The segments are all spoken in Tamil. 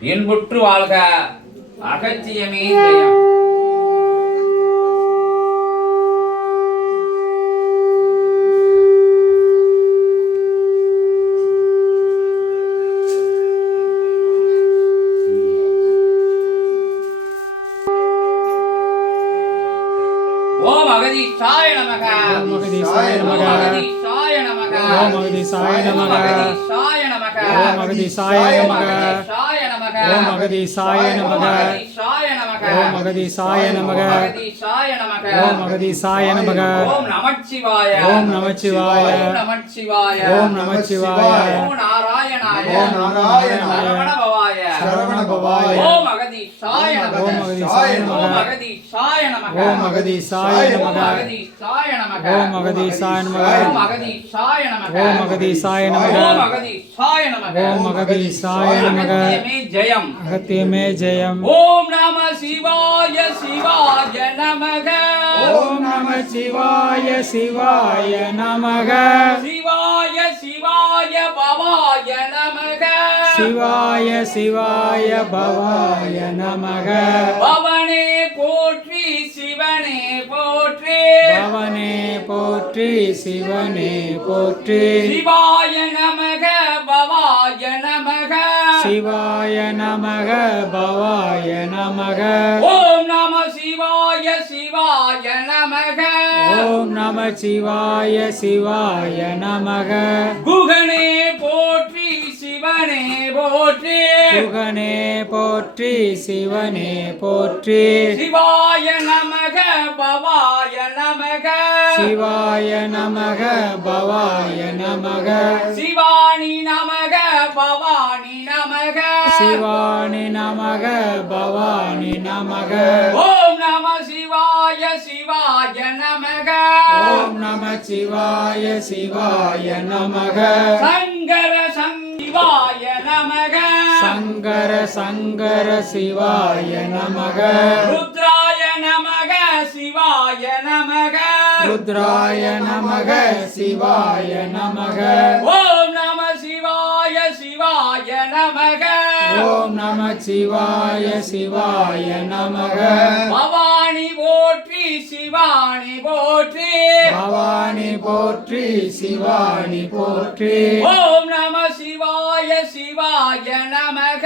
இன்புற்று வாழ்க. அகத்தியமே ஜெயம். ஓம் அகதீஷாய நமக. ஓம் அகதீஷாய நமக. அகதீஷாய நமக. ஓம் அகதீஷாய நமக. அகதீஷாய நமக. ஓம் அகதீஷாய நமக. அகதீஷாய நமக. ஓம் அகதீஷாய நமக. அகதீஷாய நமக. ஓம் அகதீஷாய நமக. அகதீஷாய நமக. ஓம் அகதீஷாய நமக. ஓம் நமச்சிவாய. ஓம் நமச்சிவாய. ஓம் நமச்சிவாய. ஓம் நமச்சிவாய. ஓம் நாராயணாய. ஓம் நாராயணாய. சரவண பவாய. சரவண பவாய. ஓம் அகதீஷாய நமக. ஓம் அகதீஷாய நமக. ஓம் அகதீஷாய நமக. ஓம் அகதீஷாய நமக. ஓம் அகதீஷாய நமக. ஓம் அகதீஷாய நமக. ஓம் அகதீஷாய நமக. ஓம் அகதீஷாய நமக. ஓம் அகதீஷாய நமக. ஓம் அகதீஷாய நமக. அகத்தியமே ஜெயம். அகத்தியமே ஜெயம். ஓம் நம சிவாய சிவாய நமக. ஓம் நம சிவாய சிவாய நமக. சிவாய சிவாய பவாய நமக. சிவாய சிவாய பவாய நமக. பவனே போற்றி சிவனே போற்றி. பவனே போற்றி சிவனே போற்றி. சிவாய நமக பவாய நமக. சிவாய நமக பவாய நமக. ஓம் நம சிவாய சிவாய நமக. ஓம் நம சிவாய சிவாய நமக. குகனே போற்றி சிவனே போற்றி. குகனே போற்றி சிவனே போற்றி. சிவாய நமக பவாய நமக. சிவாய நமக பவாய நமக. சிவானி நமக பவானி நமக. சிவானி நமக பவானி நமக. ஓம் நம சிவாய சிவாய நமக. ஓம் நம சிவாய சிவாய நமக. சங்கர சிவாய நமக. சங்கர சங்கர சிவாய நமக. ருத்ராய நமக சிவாய நமக. ருத்ராய நமக சிவாய நமக. ஓம் நம சிவாய சிவாய நமக. ஓம் நம சிவாய சிவாய நமக. பவானி போற்றி சிவானி போற்றி. பவானி போற்றி சிவானி போற்றி. ஓம் நம சிவாய சிவாய நமக.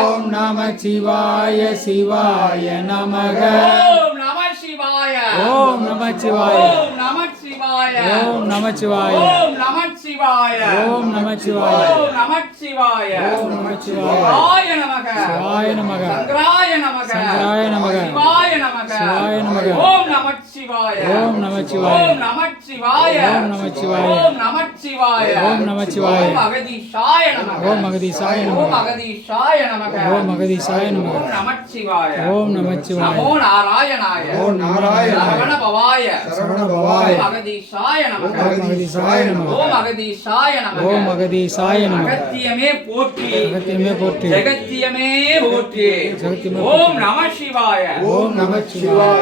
ஓம் நம சிவாய சிவாய நமக. ஓம் நம சிவாய. ஓம் நம சிவாய. ஓம் நம சிவாய. ஓம் நம சிவாய. ஓம் நம சிவாய. ஓம் நம சிவாய. ஓம் நம சிவாய. ஓம் நம சிவாய. சிவாய நமக. சிவாய நமக. சங்கராய நமக. சங்கராய நமக. சிவாய நமக. சிவாய நமக. ஓம் நம சிவாய. ஓம் நம சிவாய. ஓம் நம சிவாய. ஓம் நம சிவாய. ஓம் நம சிவாய. ஓம் நம சிவாய. ஓம் அகதீஷாய நமக. ஓம் அகதீஷாய நமக. ஓம் அகதீஷாய நமக. ஓம் அகதீஷாய நமக. ஓம் நம சிவாய. ஓம் நம சிவாய. நமோ நாராயணாய. ஓம் நாராயணாய. சரவண பவாய. சரவண பவாய. ஓம் அகதீஷாய நமக. ஓம் அகதீஷாய நமக. ஓம் அகதீஷாய நமக. ஓம் அகதீஷாய நமக. அகத்தியமே போற்றி. அகத்தியமே போற்றி. ஜெகத்தியமே போற்றி. ஜெகத்தியமே ஓம் நம சிவாய. ஓம் நம சிவாய.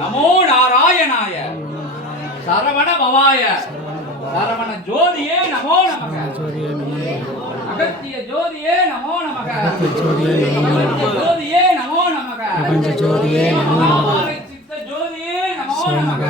நமோ நாராயணாய. சரவண பவாய. சரவண ஜோதியே நமோ நமக. அகத்திய ஜோதியே நமோ நமக. ஜோதியே நமோ நமக. ஜோதியே நமோ நமக. சித்த ஜோதியே நமோ நமக.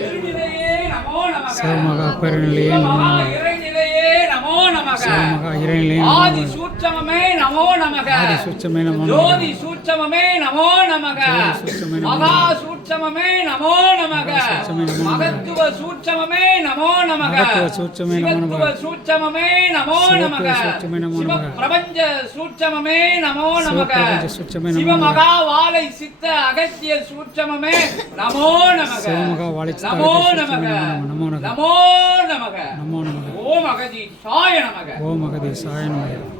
பெருநிலையே நமோ சிவமகா பெருநிலையே நமோ மகா நமக இறைநிலையே நமோ நமக சிவமகா இறைநிலையே ஆதி நமோ சூட்சமமே நமோ நமக ஆதி சுச்சமே நமோ நமக ஜோதி சூட்சமமே நமோ நமக சூட்சமே நமோ மகா சூட்சமமே நமோ நமக சூட்சமே நமோ நமக. மகத்துவ சூட்சமமே நமோ நமக மகத்துவ சூட்சமே நமோ நமக. சிவத்துவ சூட்சமமே நமோ நமக சூட்சமே நமோ நமக. பிரபஞ்ச சூட்சமமே நமோ நமக சிவபிரபஞ்ச சூட்சமே நமோ சிவமகா வாழை சித்த அகத்திய சூட்சமமே நமோ நமக சிவமகா வாழை சித்த நமோ அகத்திய நமக சூட்சமே நமோ நமக. நமோ நமக நமோ நமக ஓம் அகதி சாய நமக ஓம் அகதீசாய நமக